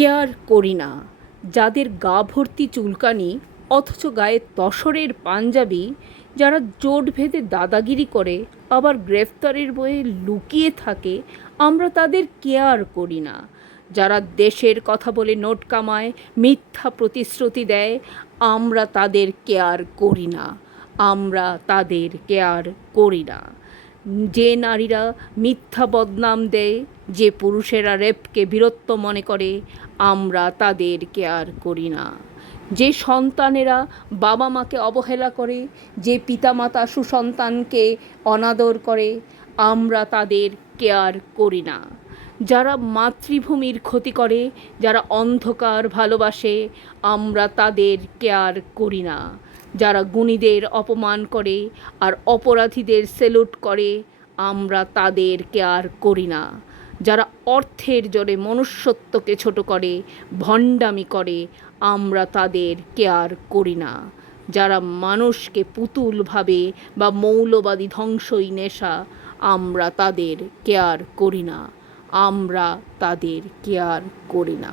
Care করি না, যাদের গা ভর্তি চুলকানি অথচ গায়ে তসরের পাঞ্জাবি, যারা জোট বেঁধে দাদাগিরি করে আবার গ্রেফতারির বয়ে লুকিয়ে থাকে, আমরা তাদের কেয়ার করি না। যারা দেশের কথা বলে নোট কামায়, মিথ্যা প্রতিশ্রুতি দেয়, আমরা তাদের কেয়ার করি না। আমরা তাদের কেয়ার করি না। যে নারীরা মিথ্যা বদনাম দেয়, যে পুরুষেরা রেপকে বীরত্ব মনে করে, আমরা তাদের কেয়ার করি না। যে সন্তানেরা বাবা মাকে অবহেলা করে, যে পিতামাতা সুসন্তানকে অনাদর করে, আমরা তাদের কেয়ার করি না। যারা মাতৃভূমির ক্ষতি করে, যারা অন্ধকার ভালোবাসে, আমরা তাদের কেয়ার করি না। যারা গুণীদের অপমান করে আর অপরাধীদের সেলুট করে, আমরা তাদের কেয়ার করি না। যারা অর্থের জোরে মনুষ্যত্বকে ছোট করে, ভণ্ডামি করে, আমরা তাদের কেয়ার করি না। যারা মানুষকে পুতুল ভাবে বা মৌলবাদী ধ্বংসই নেশা, আমরা তাদের কেয়ার করি না। আমরা তাদের কেয়ার করি না।